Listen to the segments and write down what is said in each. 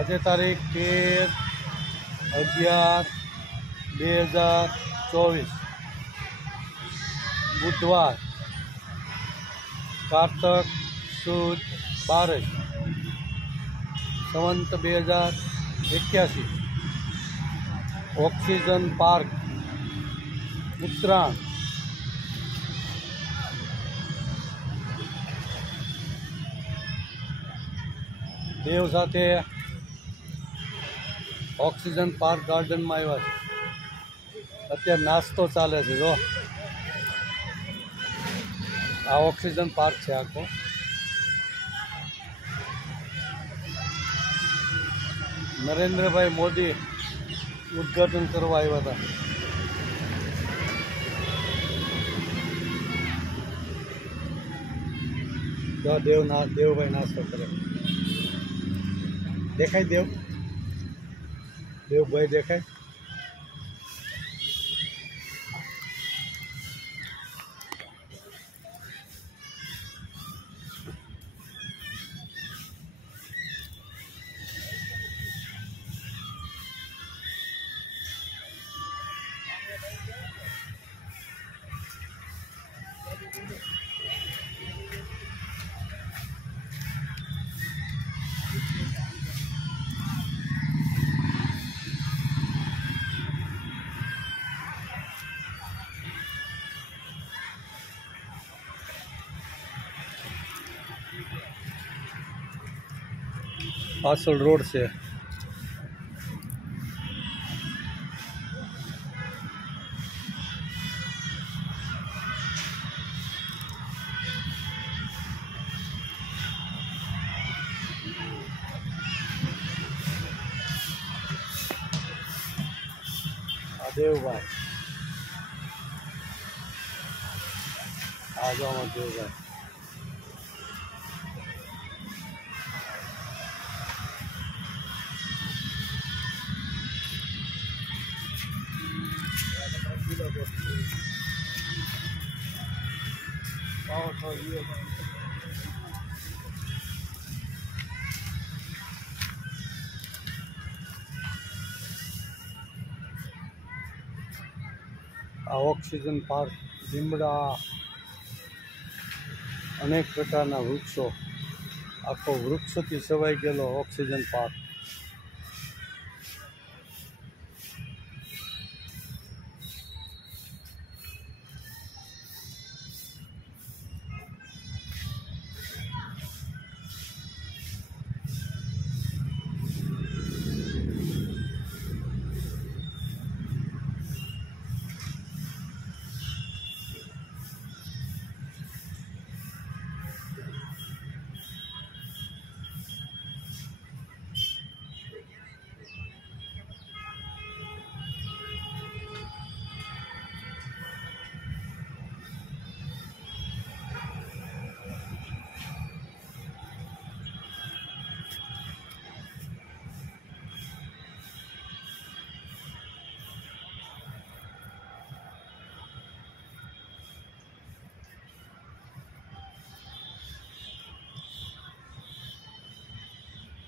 આજે તારીખ 13/11/2024 બુધવાર કારતક સુદ 12 સંવંત 2081 ઓક્સિજન પાર્ક ઉત્તરાયણ દેવ સાથે ઓક્સિજન પાર્ક ગાર્ડનમાં આવ્યા છે. અત્યારે નાસ્તો ચાલે છે. જો આ ઓક્સિજન પાર્ક છે આખો. નરેન્દ્રભાઈ મોદી ઉદ્ઘાટન કરવા આવ્યા હતા. જો દેવભાઈ નાસ્તો કરે. દેખાય દેવભાઈ દેખાય. પાછળ રોડ છે. આ દેવભાઈ આ જો અમાર દેવભાઈ. આ ઓક્સિજન પાર્ક લીમડા અનેક પ્રકારના વૃક્ષો આખો વૃક્ષોથી છવાઈ ગયેલો ઓક્સિજન પાર્ક.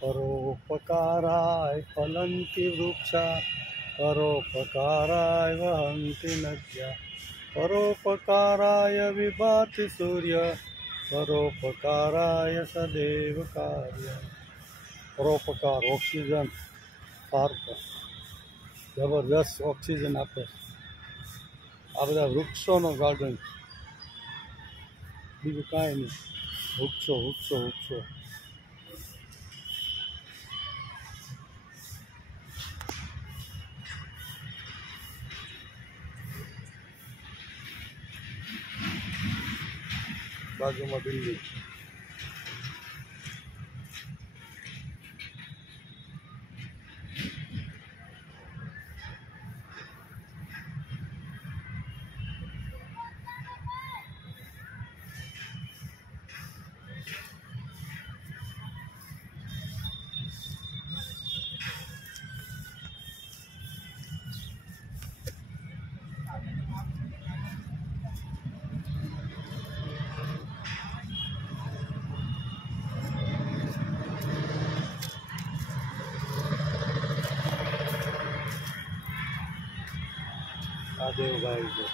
પરોપકારાય ફલંતી વૃક્ષા પરોપકારાય વહંતિ નદ્યા પરોપકારાય વિભાતિ સૂર્ય પરોપકારાય સદૈવ કાર્ય. પરોપકાર ઓક્સિજન પાર્ક જબરદસ્ત ઓક્સિજન આપે. આ બધા વૃક્ષોનો ગાર્ડન, બીજું કાંઈ નહીં. વૃક્ષો વૃક્ષો વૃક્ષો. બાજુમાં બિલ્ડિંગ. દેવભાઈ છે.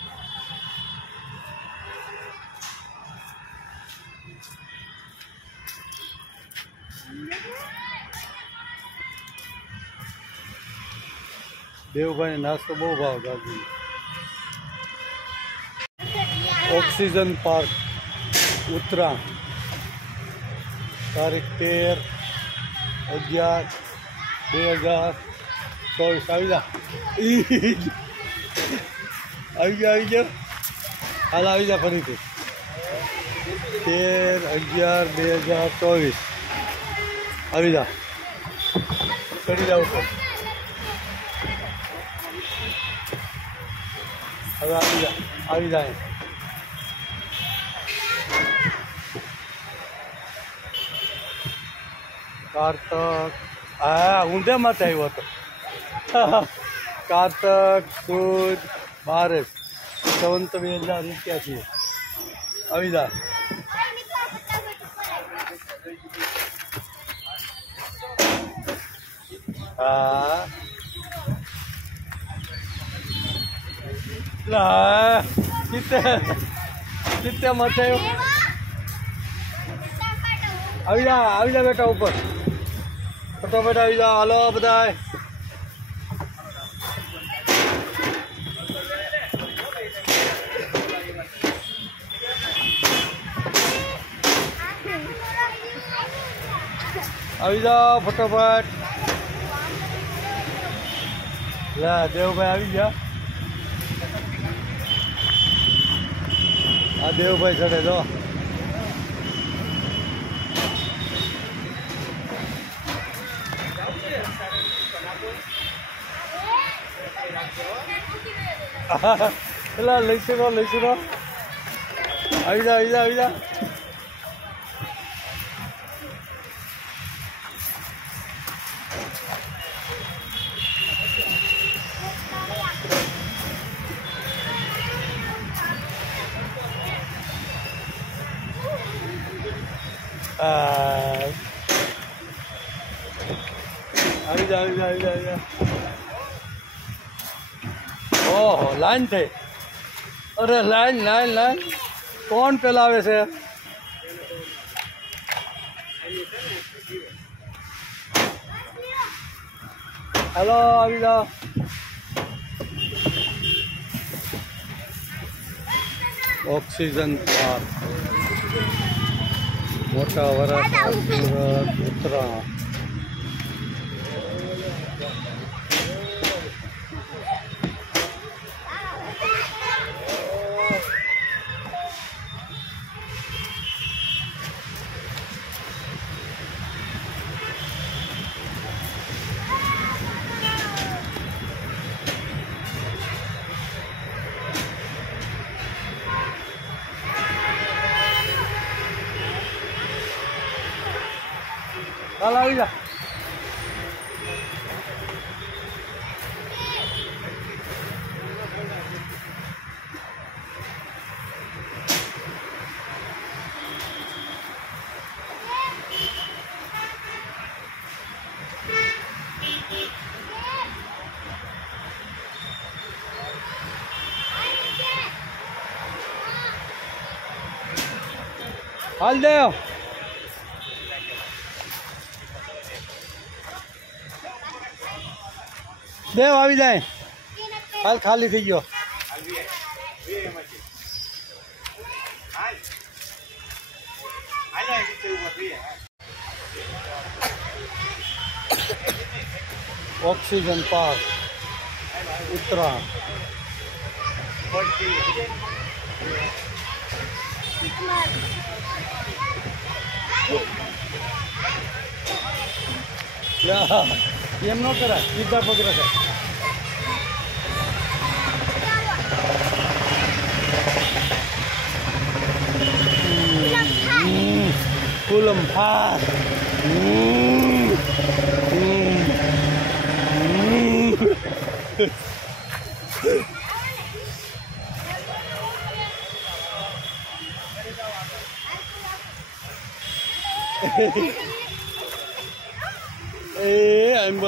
દેવભાઈ નાસ્તો બહુ ભાવ દાદી. ઓક્સિજન પાર્ક ઉત્તરા તારીખ 13/11/2024 આવી જા આવી જા હાલ આવી જા ફરીથી 13/11/2024 આવી જા ચડી જાવ તો હવે આવી જાય કાર્તક ઊંધે માથે આવ્યો હતો કાર્તક સુદ 12 ₹57,000 આવી જા હા ચિત્તે માથે આવી જા બેટા ઉપર ફટાફટ આવી જા. હાલો બધાય આવી જાઓ ફટાફટ. લે દેવભાઈ આવી ગયા. આ દેવભાઈ ચડે જો પેલા લઈશું આવી જા આવી જા. ઓહો લાઈન થઈ. અરે લાઈન કોણ પેલાવે છે? હાલો આવી જાઓ. ઓક્સિજન પાર્ક મોટા વરાછા સુરત ઉત્તરા. હાલ આવી જા. હાલ દેવ આવી જાય. હાલ ખાલી થઈ ગયો. ઓક્સિજન પાર્ક ઉત્તરા એમ ન કરાય સીધા પગ રખાય. ફૂલમ ફાર I'm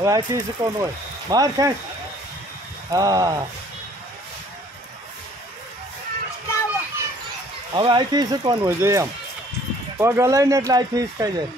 હવે અહીંથી શીખવાનું હોય માર ખેંચ હા હવે અહીંથી શીખવાનું હોય જોઈએ આમ પગ હલાવીને એટલે અહીંથી હિંચકાઈ જાય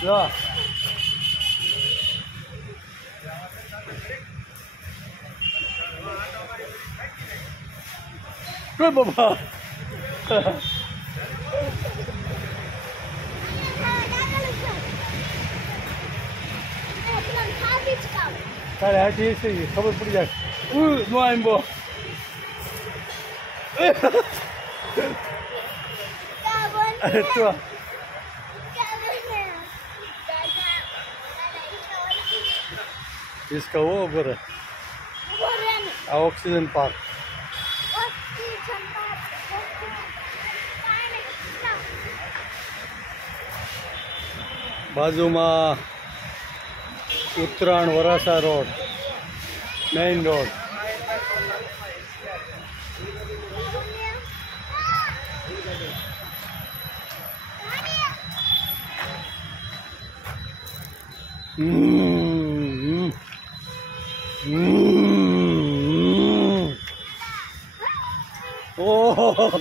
જો good બાબા તારે હાથી છે ખબર પડી જાય નો આંબો તો इसका वो ऊपर है ऑक्सीजन पार्क बाजूમાં ઉત્તરાયણ વરાસા રોડ મેઇન રોડ ઓહ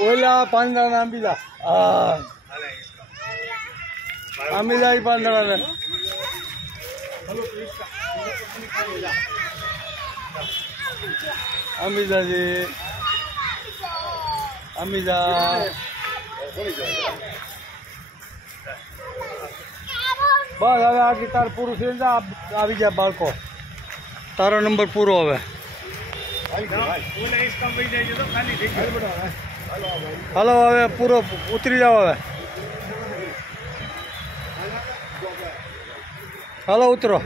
ઓલા પાંદડા આંબી જા આંબી જાય પાંદડા ને આંબી જાજી આંબી જા બસ હવે આ ગીતાર પૂરું થઈ જાય આવી ગયા બાળકો તારો નંબર પૂરો હવે હાલો હવે પૂરો ઉતરી જાઓ હવે હાલો ઉતરો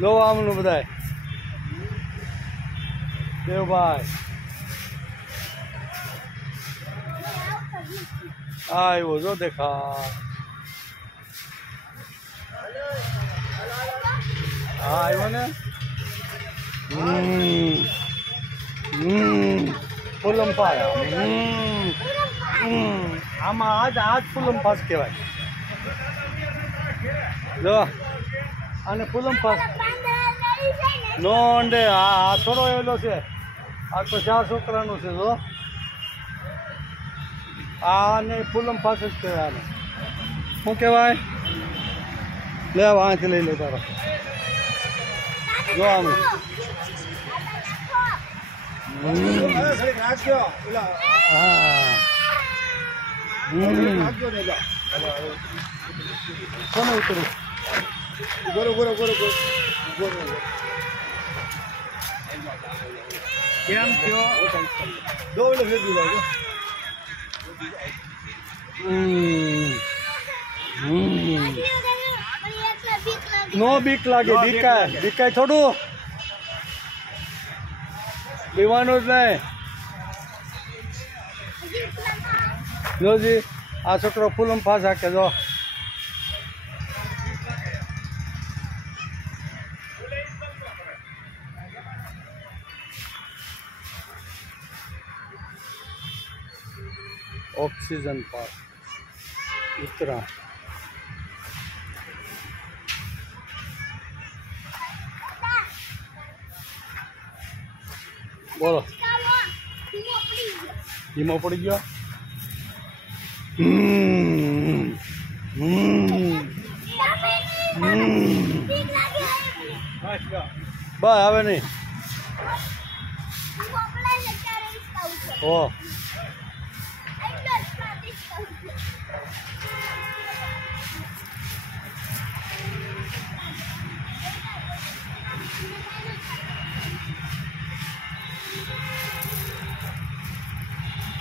લો આમનું બધાય દેવભાઈ આવ્યો જો દેખા હા આવ્યો ને ફૂલમ પાસ આમાં આજ ફૂલમ પાસ કહેવાય જો આને ફૂલમ પાસ નો અંડે આ થોડો એલો છે આ તો 4 છોકરાનું છે જો આને ફૂલમ પાસ જ કહેવાય આને શું કહેવાય લે વાંથી લઈ લે તારો જો આમ કોને ઉતરું ગોરો ગોરો ગોરો ગોરો કેમ થયો દોડે ભેગી લાગે નો બીક લાગે બીકાય થોડું બીવાનું જ નહીં જોજી આ છોકરો ફૂલમ ફાસ હાકે જો ऑक्सीजन पार्क उतरा बोलो धीमो पड़ी गया बस हवे नहीं ओ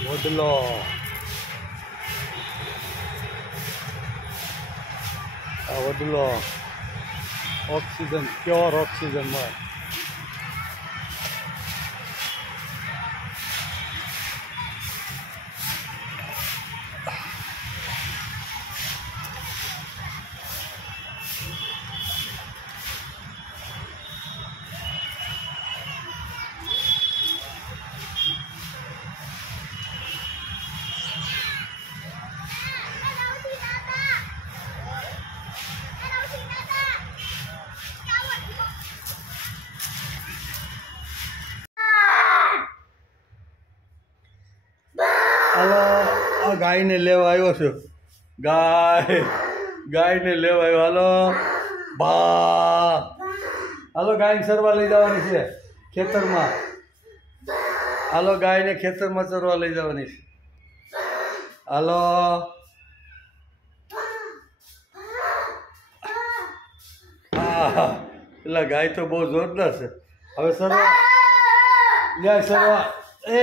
વડલો આ વડલો ઓક્સિજન પ્યોર ઓક્સિજન મળે. હાલો આ ગાયને લેવા આવ્યો છું. ગાયને લેવા આવ્યો. હાલો બા હાલો ગાયને ચરવા લઈ જવાની છે ખેતરમાં. હાલો ગાયને ખેતરમાં ચરવા લઈ જવાની છે. હાલો પેલા ગાય તો બહુ જોરદાર છે. હવે સરવા ગાય સરવા એ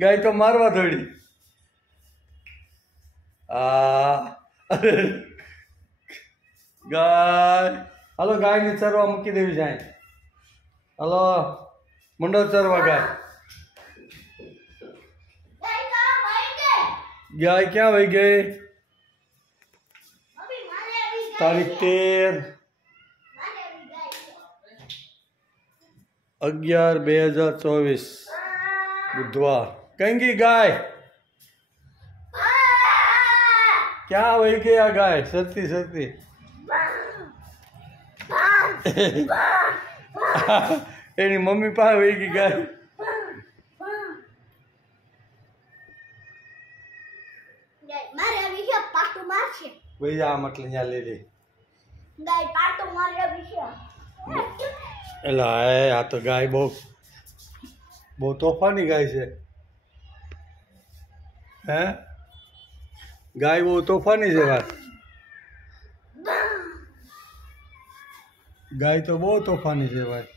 ગાય તો મારવા દોડી. ગાય હાલો ગાયને ચરવા મૂકી દેવી જાય. હાલો મંડો ચરવા ગાય. ગાય ક્યાં વહી ગઈ? તારીખ 13/11/2024 બુધવાર. કઈ ગઈ ગાય? ક્યાં વહી ગઈ આ ગાય? સરતી સરતી એની મમ્મી પાસે વહી ગઈ ગાય. વહી જા મતલબ ત્યાં લઈ લે. એલા આ તો ગાય બહુ તોફાની ગાય છે. હે ગાય બહુ તોફાની છે ભાઈ. ગાય તો બહુ તોફાની છે ભાઈ.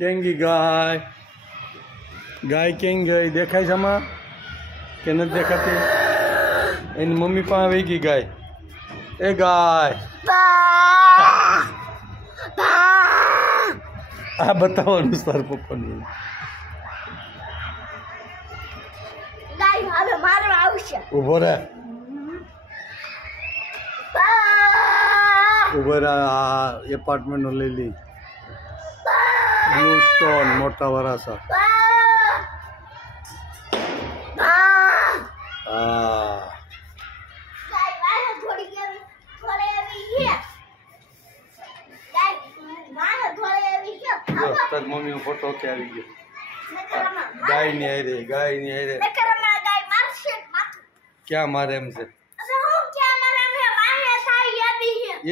ક્યાં ગઈ ગાય? ગાય ક્યાં ગઈ? દેખાય છે આમાં કે નથી દેખાતી? એની મમ્મી પાસે વહી ગઈ ગાય. એ ગાય આ બતાવવાનું સર પપ્પાનું. ઉભો રહે ઉભો રહે. આ એપાર્ટમેન્ટ લઈ લી. બ્લુ સ્ટોન મોટા વરાસા. મમ્મી નો ફોટો ક્યાં આવી ગયો? ગાય ની હારે ક્યાં મારે એમ છે?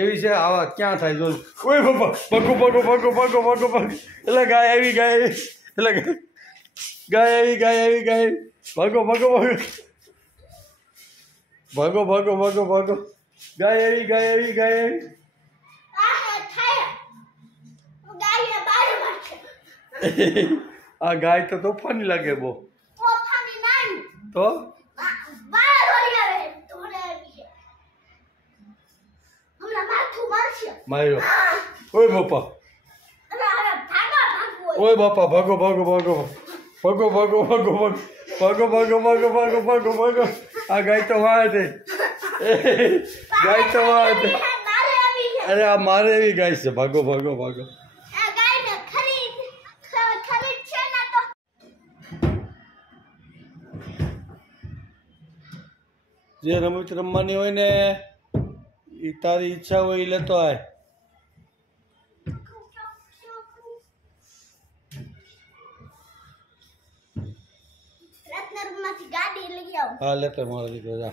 એવી છે આવા ક્યાં થાય? જો ઓય બાપા પગો એટલે ગાય આવી એટલે ગાય આવી ભાગો ગાય આવી. આ ગાય તો તોફાની લાગે બહુ. તો માર્યો. ઓય બાપા ભાગો આ ગાય તો વાળે અરે આ મારે એવી ગાય છે. ભાગો જે રમત રમવાની હોય ને એ તારી ઈચ્છા હોય એ લેતો આય. રત્નગરમાંથી ગાડી લઈ આવો. हाँ लेते मारो दीकरो जा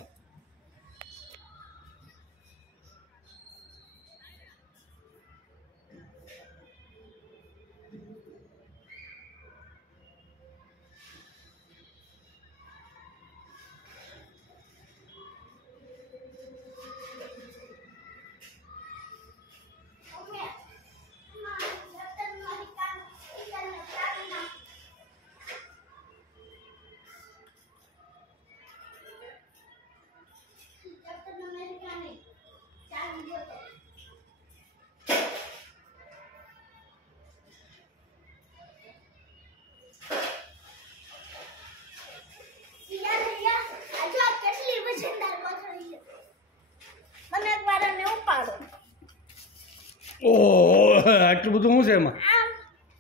ओह आटलू बधु शू है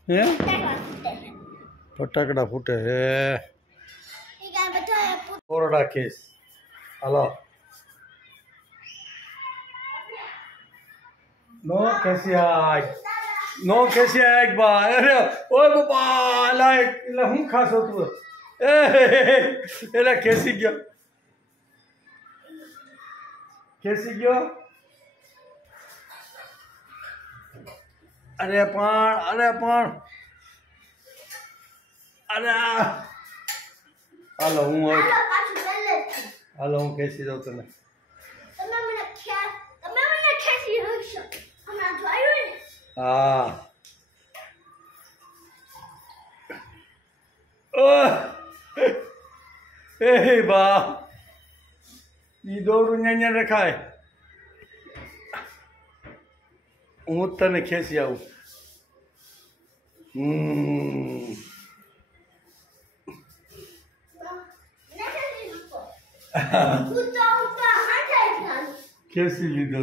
हे फटाकड़ा फूटे है कोरडा केस हलो नो कैसी आग नो कैसी आग बा अरे ओ बाबा लाइक ला हूं खासो तू एला कैसी गयो अरे पण अरे हालो हूँ कैसी जाऊँ तने हाँ ए बा ये दौड़ू न्या रखाय हूँ तने खेसी आऊँ खेसी लीधो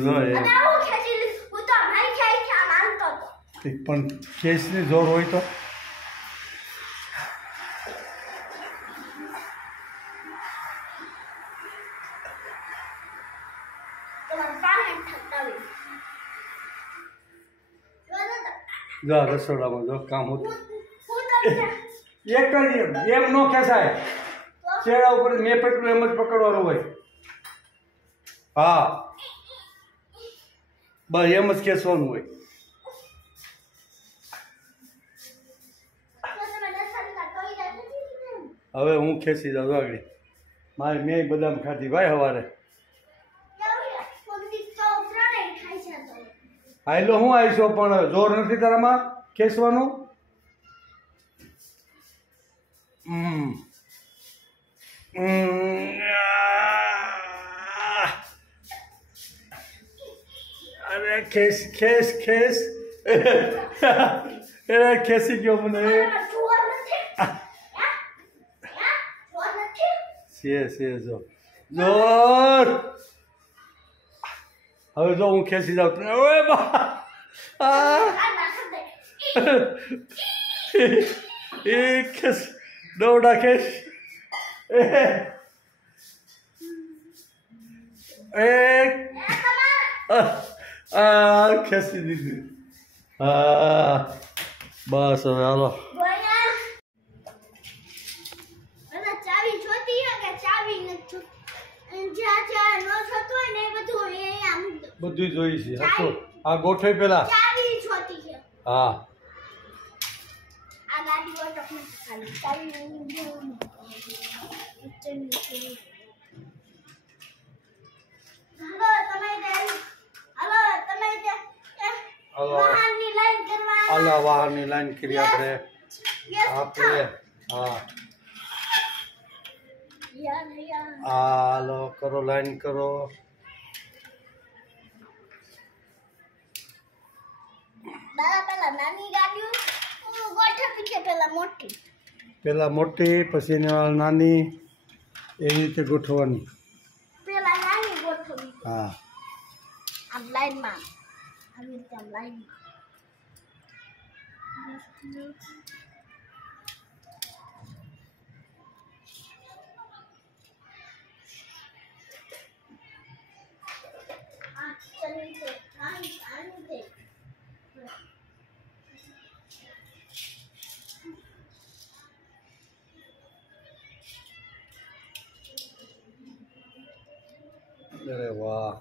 तो पण खेसनी जोर होय तो जा रसोड़ा में जो काम होता एक करिए एम नो कैसा है चेहरा ऊपर मैं पकड़ू एम ज पकड़वानो होय हाँ बस एम ज खेसवानुं होय हवे हूँ खेसी जाऊँ आगे मारे मैं बदाम खाधी भाई हवारे आयलो हूँ आईशो पण जोर नहीं तारा में खेसवानुं अरे खेस खेस खेस अरे खेसी क्यों मने से जो जोर હવે જો હું ખેંચી જાઉં તને ઓય બા એ ખેસ દોડા ખેસ ખેંચી દીધી બસ હવે હાલો બધું જોઈ છે આ ગોઠવે પેલા હા હાલો વાહનની લાઈન કરી આપણે હા હાલો કરો લાઈન કરો પેલા મોટી પછી નાની એવી રીતે ગોઠવવાની હા આમ લાઈનમાં આવી રીતે આમ લાઈનમાં અરે વાહ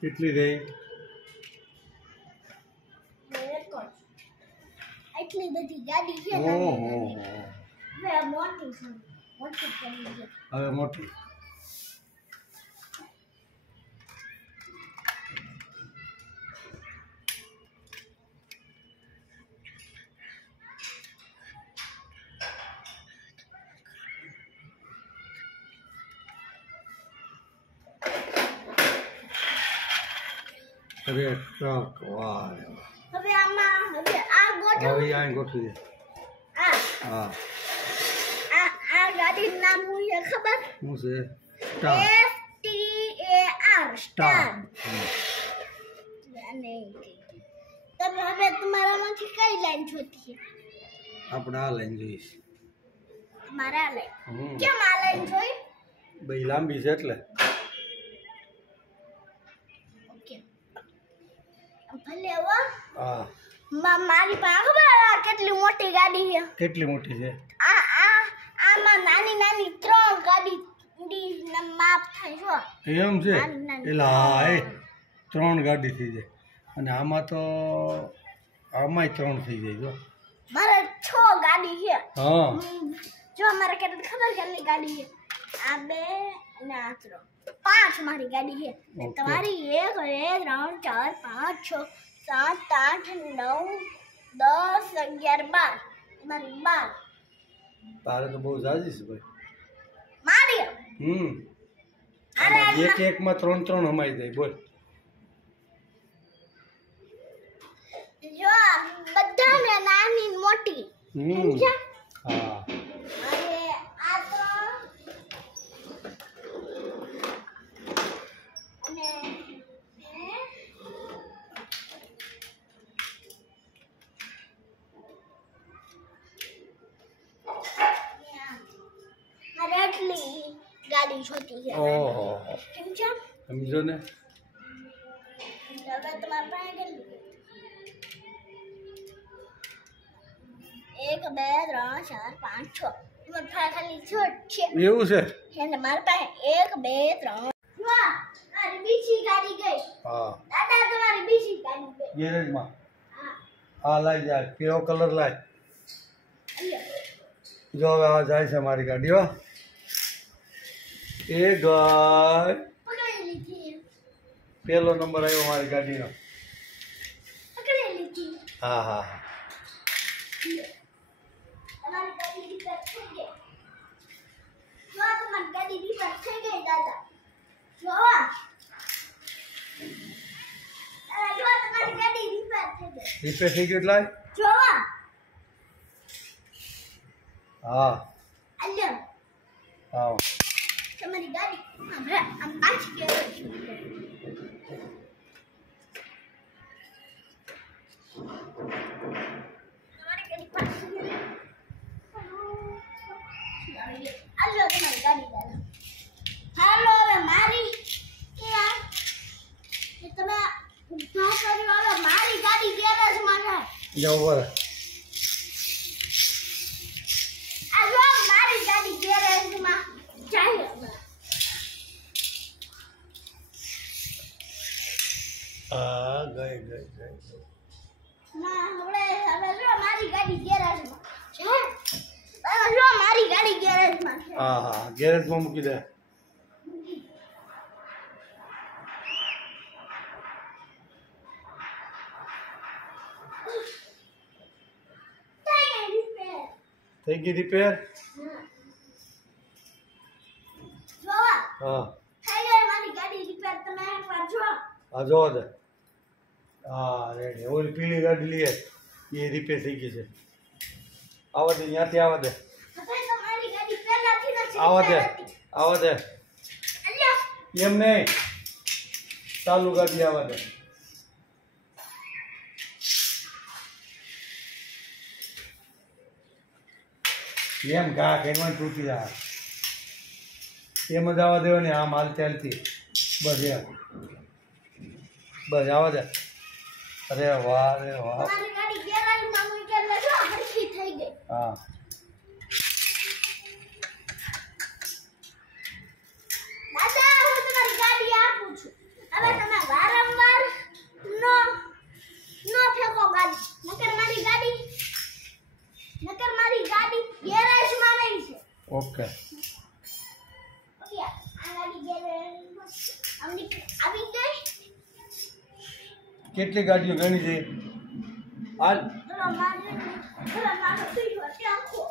કેટલી રહી એટલી બધી ગાડી છે ઓહો હવે મોટી છે મોટી કરી છે હવે મોટી અરે ટ્રક વાહ રે વાહ. હવે આમાં હવે આ ગોઠવ હવે અહીં ગોઠવી દે આ હા આ ગાડીનું નામ શું છે ખબર શું છે સ્ટાર STAR સ્ટાર અને તમે હવે તમારામાંથી કઈ લાઈન જોતી છે આપણે આ લાઈન જોઈશ મારા લાઈન હમ કેમ આ લાઈન જોઈ ભાઈ લાંબી છે એટલે ઓકે ભલે હો હા મારી પાસે ખબર આ કેટલી મોટી ગાડી છે કેટલી મોટી છે આમાં નાની નાની 3 ગાડી ના માપ થાય છો એમ છે નાની નાની. એટલે હા એ 3 ગાડી થઈ જાય અને આમાં તો આમાંય 3 થઈ જાય જો મારે 6 ગાડી છે હા જો મારે કેટલી ખબર કેટલી ગાડી છે આ 2 અને આ 3 5 મારી ગાડી છે અને Okay. તમારી 1 2 3 4 5 6 7 8 9 10 11 12 તમારી 12 તારે તો બહુ જાજી છે ભાઈ મારી હમ અરે એક એકમાં 3 હમાઈ જાય બોલ જો બધાને નાની ને મોટી હમ સમજ્યા? હા અને આ તો અને મારે આટલી ગાડી જોતી છે ઓહો સમજ્યા? સમજો ને હવે તમારા પાસે કેટલી? 1 2 3 4 5 6 તમારી પાસે ખાલી 6 છે એવું છે એટલે મારી પાસે 1 2 3 વાહ મારી બીજી ગાડી ગઈ હા દાદા તમારી બીજી ગાડી ગઈ ગેરેજમાં હા હા લાઈ જાય કેવો કલર લાય અહીંયા જો હવે આ જાય છે મારી ગાડી હો એ ગાય પકડી લીધી પહેલો નંબર આવ્યો મારી ગાડીનો પકડી લીધી હા હા હા તમારી ગાડી રિપેર થઈ ગઈ જો તમારી ગાડી રિપેર થઈ ગઈ દાદા જો જો તમારી ગાડી રિપેર થઈ ગઈ રીપેર થઈ ગયું એટલે જો હા અલ્યો હા તમારી ગાડી આમ પાછી ગઈ તમારી ગાડી પાછી ગઈ અલ્યો તમારી ગાડી દાદા હાલો હવે મારી તમે ઉભા કર્યો હવે મારી ગાડી ગેરેજમાં જાય જાઓ બરાબર આ જો મારી ગાડી ગેરેજમાં જાય હવે. હા ગઈ ના હવે જો મારી ગાડી ગેરેજમાં છે હવે જો મારી ગાડી ગેરેજમાં છે હા હા ગેરેજમાં મૂકી દે થઈ ગઈ રિપેર જો હા થઈ ગઈ મારી ગાડી રિપેર તમે એકવાર જો હા જોવા દે હા રેડી ઓલી પીળી ગાડી લઈએ એ રિપેર થઈ ગઈ છે આવા દે ત્યાંથી આવા દે હવે તો મારી ગાડી પહેલાથી જ આવા દે આવા દે અલ્યા એમ નહીં ચાલુ ગાડી આવા દે એમ ઘા કેમાં તૂટી જાય એમ જ આવવા દેવાની આમ હાલ ચાલતી બસ એમ બસ આવવા દે અરે વાહ અરે વાહ તમારી ગાડી ગેરાજમાં મૂકેલી છે હરખી થઈ ગઈ હા દાદા હું તમારી ગાડી આપું છું હવે તમે વારંવાર નો ફેંકો ગાડી નકર મારી ગાડી ગેરેજમાં નહીં છે ઓકે ઓકે આ ગાડી ગેરેજમાં આવી ગઈ કેટલી ગાડીઓ ગણી છે હાલ મારો પીઠો છે આખો